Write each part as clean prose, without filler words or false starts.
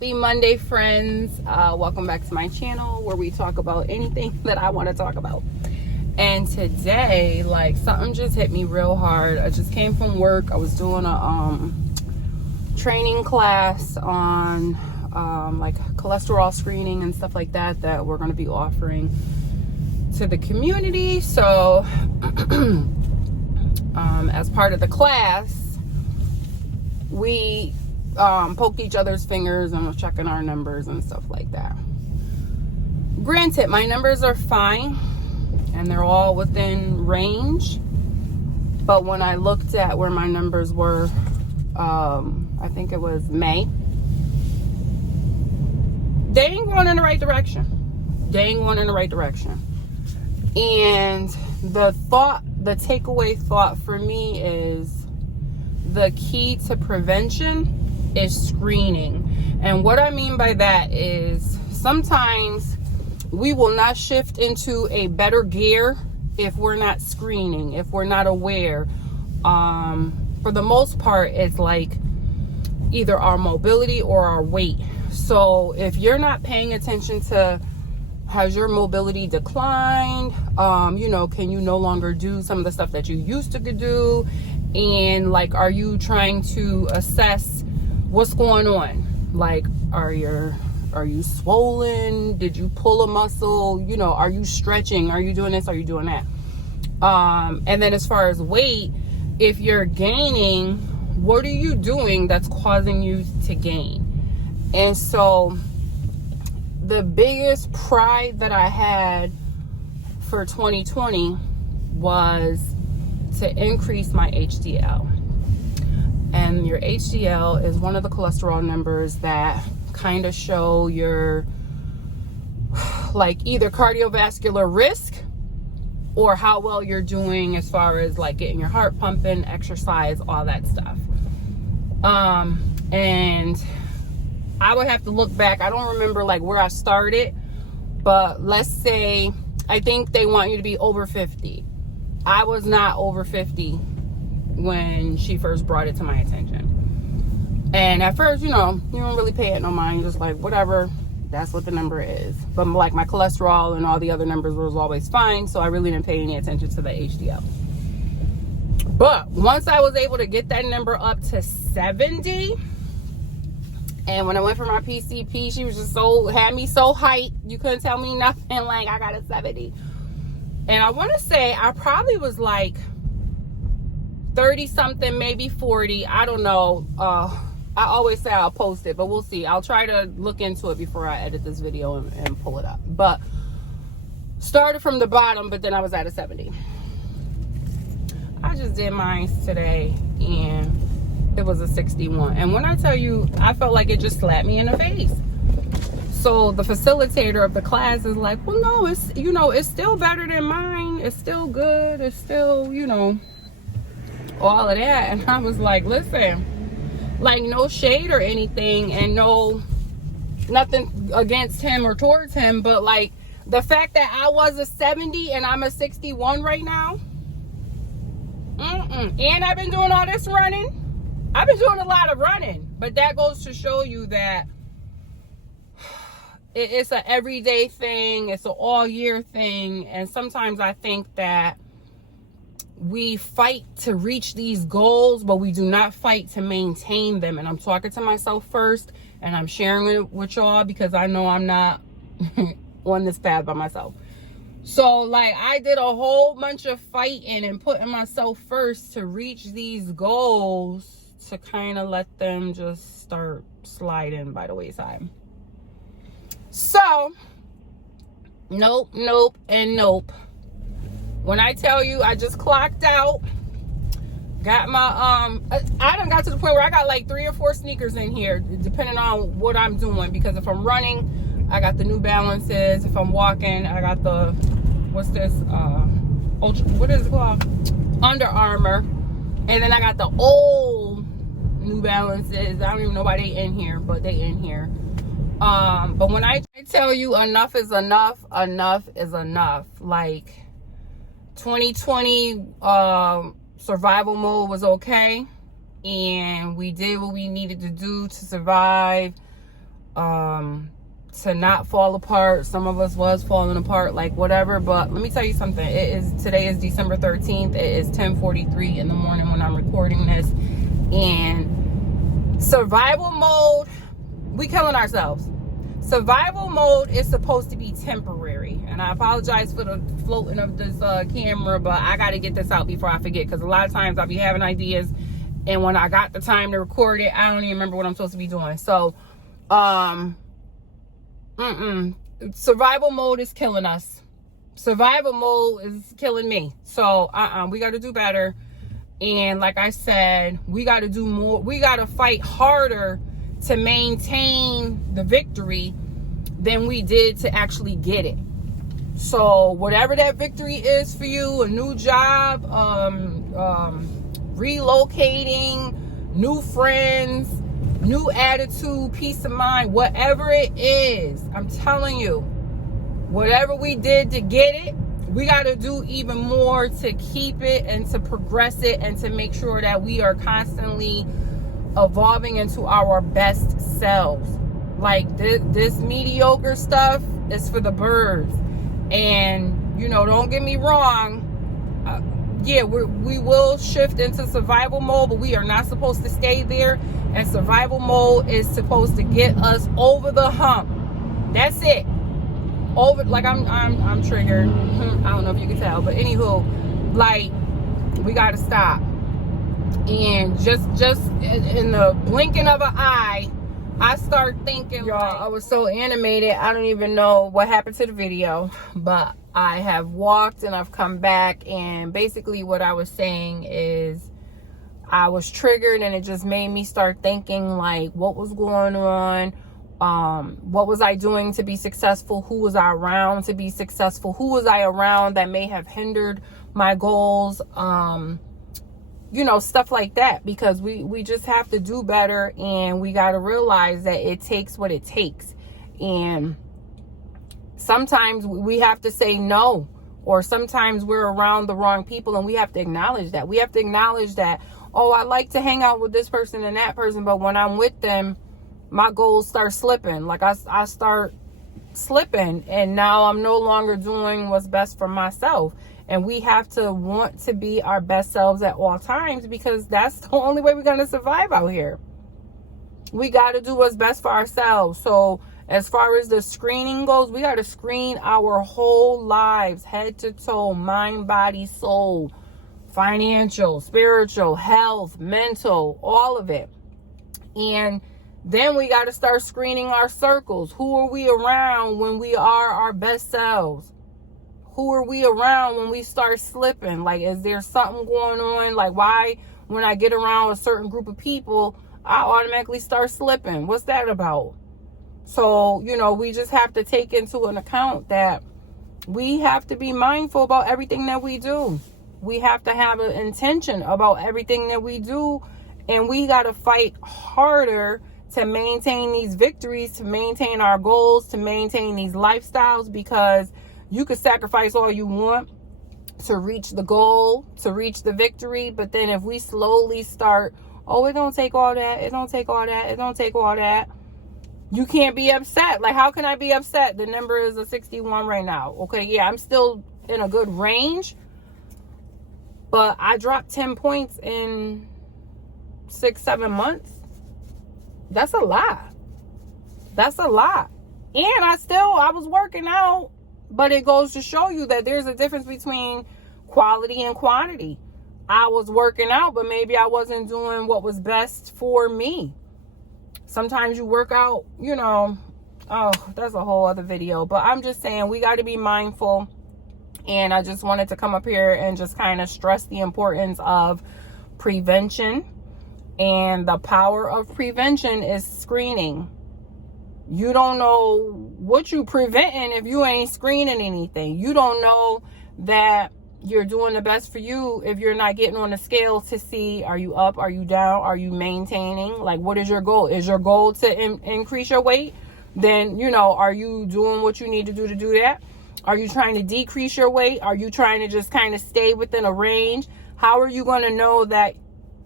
Happy Monday, friends. Welcome back to my channel where we talk about anything that I want to talk about. And today, like, something just hit me real hard. I just came from work. I was doing a training class on like cholesterol screening and stuff like that we're going to be offering to the community. So as part of the class, we poked each other's fingers and was checking our numbers and stuff like that. Granted, my numbers are fine and they're all within range, but when I looked at where my numbers were, I think it was May, they ain't going in the right direction. And the takeaway thought for me is the key to prevention is screening. And what I mean by that is sometimes we will not shift into a better gear if we're not screening, if we're not aware. For the most part, it's like either our mobility or our weight. So if you're not paying attention to, has your mobility declined? Can you no longer do some of the stuff that you used to do? And like, are you trying to assess what's going on? Like, are you swollen? Did you pull a muscle? Are you stretching? Are you doing this? Are you doing that? And then as far as weight, if you're gaining, what are you doing that's causing you to gain? And so the biggest pride that I had for 2020 was to increase my HDL. And your HDL is one of the cholesterol numbers that kind of show your like either cardiovascular risk or how well you're doing as far as like getting your heart pumping, exercise, all that stuff. And I would have to look back. I don't remember like where I started, but let's say, I think they want you to be over 50. I was not over 50 when she first brought it to my attention. And at first, you don't really pay it no mind. You're just like, whatever, that's what the number is. But like my cholesterol and all the other numbers was always fine. So I really didn't pay any attention to the HDL. But once I was able to get that number up to 70, and when I went for my PCP, she was just had me so hyped. You couldn't tell me nothing. Like, I got a 70. And I want to say I probably was like 30 something, maybe 40. I don't know. I always say I'll post it, but we'll see. I'll try to look into it before I edit this video and pull it up. But started from the bottom, but then I was at a 70. I just did mine today and it was a 61. And when I tell you, I felt like it just slapped me in the face. So the facilitator of the class is like, well, no, it's, it's still better than mine. It's still good. It's still, all of that. And I was like, listen, like, no shade or anything and nothing against him or towards him. But like the fact that I was a 70 and I'm a 61 right now. And I've been doing all this running. I've been doing a lot of running, but that goes to show you that it's an everyday thing. It's an all year thing. And sometimes I think that we fight to reach these goals, but we do not fight to maintain them. And I'm talking to myself first, and I'm sharing it with y'all because I know I'm not on this path by myself. So like, I did a whole bunch of fighting and putting myself first to reach these goals, to kind of let them just start sliding by the wayside. So nope, and nope. When I tell you I just clocked out, got my I done got to the point where I got like 3 or 4 sneakers in here, depending on what I'm doing. Because if I'm running, I got the New Balances. If I'm walking, I got the, what's this, Ultra, what is it called, Under Armour. And then I got the old New Balances. I don't even know why they in here, but they in here. But when I tell you enough is enough, enough is enough. Like 2020 survival mode was okay, and we did what we needed to do to survive. to not fall apart. Some of us was falling apart, like whatever. But let me tell you something. Today is December 13th. It is 10:43 in the morning when I'm recording this. And survival mode, we killing ourselves. Survival mode is supposed to be temporary. And I apologize for the floating of this camera, but I got to get this out before I forget. Because a lot of times I'll be having ideas, and when I got the time to record it, I don't even remember what I'm supposed to be doing. So, survival mode is killing us. Survival mode is killing me. So we got to do better. And like I said, we got to do more. We got to fight harder to maintain the victory than we did to actually get it. So whatever that victory is for you, a new job, relocating, new friends, new attitude, peace of mind, whatever it is, I'm telling you, whatever we did to get it, we got to do even more to keep it and to progress it and to make sure that we are constantly evolving into our best selves. Like this mediocre stuff is for the birds. And, you know, don't get me wrong. Yeah, we will shift into survival mode, but we are not supposed to stay there. And survival mode is supposed to get us over the hump. That's it. Over, like I'm triggered. I don't know if you can tell, but anywho, like, we got to stop. And just in the blinking of an eye, I start thinking, y'all, I was so animated. I don't even know what happened to the video, but I have walked and I've come back, and basically what I was saying is I was triggered, and it just made me start thinking, like, what was going on? What was I doing to be successful? Who was I around to be successful? Who was I around that may have hindered my goals? You know, stuff like that, because we just have to do better, and we got to realize that it takes what it takes. And sometimes we have to say no, or sometimes we're around the wrong people, and we have to acknowledge that. We have to acknowledge that, oh, I like to hang out with this person and that person, but when I'm with them, my goals start slipping. Like I start slipping, and now I'm no longer doing what's best for myself. And we have to want to be our best selves at all times, because that's the only way we're going to survive out here. We got to do what's best for ourselves. So as far as the screening goes, we got to screen our whole lives, head to toe, mind, body, soul, financial, spiritual, health, mental, all of it. And then we got to start screening our circles. Who are we around when we are our best selves? Who are we around when we start slipping? Like, is there something going on? Like, why when I get around a certain group of people, I automatically start slipping? What's that about? So, you know, we just have to take into an account that we have to be mindful about everything that we do. We have to have an intention about everything that we do. And we got to fight harder to maintain these victories, to maintain our goals, to maintain these lifestyles, because you could sacrifice all you want to reach the goal, to reach the victory. But then if we slowly start, oh, it don't take all that, it don't take all that, it don't take all that, you can't be upset. Like, how can I be upset? The number is a 61 right now. Okay, yeah, I'm still in a good range, but I dropped 10 points in 6-7 months. That's a lot. That's a lot. And I was working out. But it goes to show you that there's a difference between quality and quantity. I was working out, but maybe I wasn't doing what was best for me. Sometimes you work out, you know, oh, that's a whole other video. But I'm just saying, we got to be mindful. And I just wanted to come up here and just kind of stress the importance of prevention. And the power of prevention is screening. You don't know what you preventing if you ain't screening anything. You don't know that you're doing the best for you if you're not getting on the scale to see, are you up, are you down, are you maintaining? Like, what is your goal? Is your goal to increase your weight? Then, you know, are you doing what you need to do that? Are you trying to decrease your weight? Are you trying to just kind of stay within a range? How are you going to know that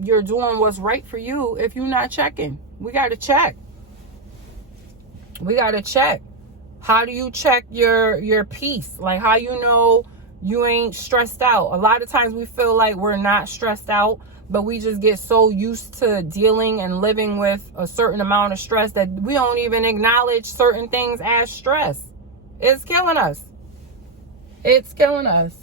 you're doing what's right for you if you're not checking? We got to check. We got to check. How do you check your peace? Like, how you know you ain't stressed out? A lot of times we feel like we're not stressed out, but we just get so used to dealing and living with a certain amount of stress that we don't even acknowledge certain things as stress. It's killing us. It's killing us.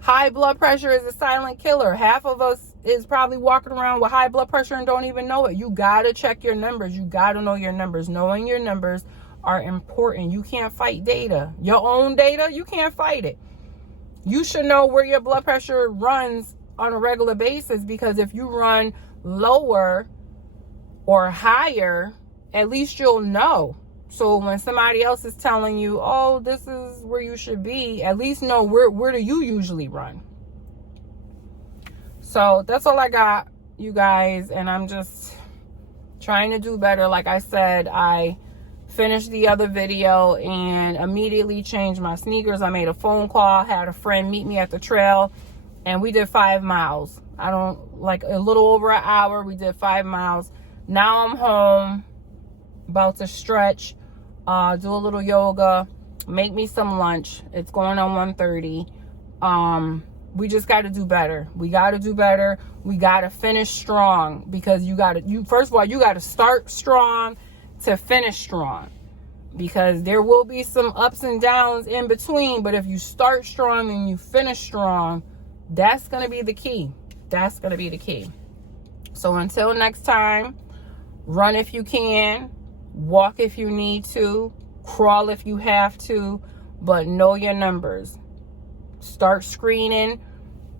High blood pressure is a silent killer. Half of us is probably walking around with high blood pressure and don't even know it. You got to check your numbers. You got to know your numbers. Knowing your numbers are important. You can't fight data. Your own data, you can't fight it. You should know where your blood pressure runs on a regular basis, because if you run lower or higher, at least you'll know. So when somebody else is telling you, oh, this is where you should be, at least know where do you usually run. So that's all I got, you guys. And I'm just trying to do better. Like I said, I finished the other video and immediately changed my sneakers. I made a phone call, had a friend meet me at the trail, and we did 5 miles. Like a little over an hour, we did 5 miles. Now I'm home, about to stretch, do a little yoga, make me some lunch. It's going on 1:30. We just got to do better. We got to do better. We got to finish strong, because first of all, you got to start strong to finish strong, because there will be some ups and downs in between. But if you start strong and you finish strong, that's going to be the key. That's going to be the key. So until next time, run if you can, walk if you need to, crawl if you have to, but know your numbers. Start screening,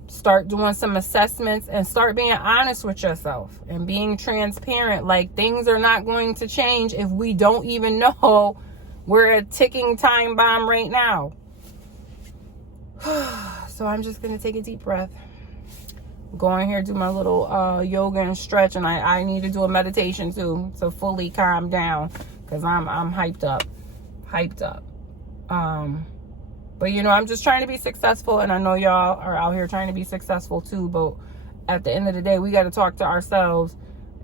start doing some assessments, and start being honest with yourself and being transparent. Like, things are not going to change if we don't even know we're a ticking time bomb right now. So I'm just going to take a deep breath. Go in here, do my little yoga and stretch, and I need to do a meditation too to fully calm down, because I'm hyped up. But you know, I'm just trying to be successful, and I know y'all are out here trying to be successful too. But at the end of the day, we got to talk to ourselves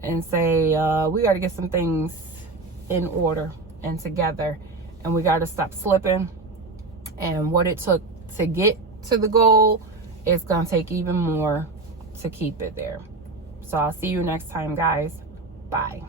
and say, we got to get some things in order and together, and we got to stop slipping. And what it took to get to the goal, it's gonna take even more to keep it there. So I'll see you next time, guys. Bye.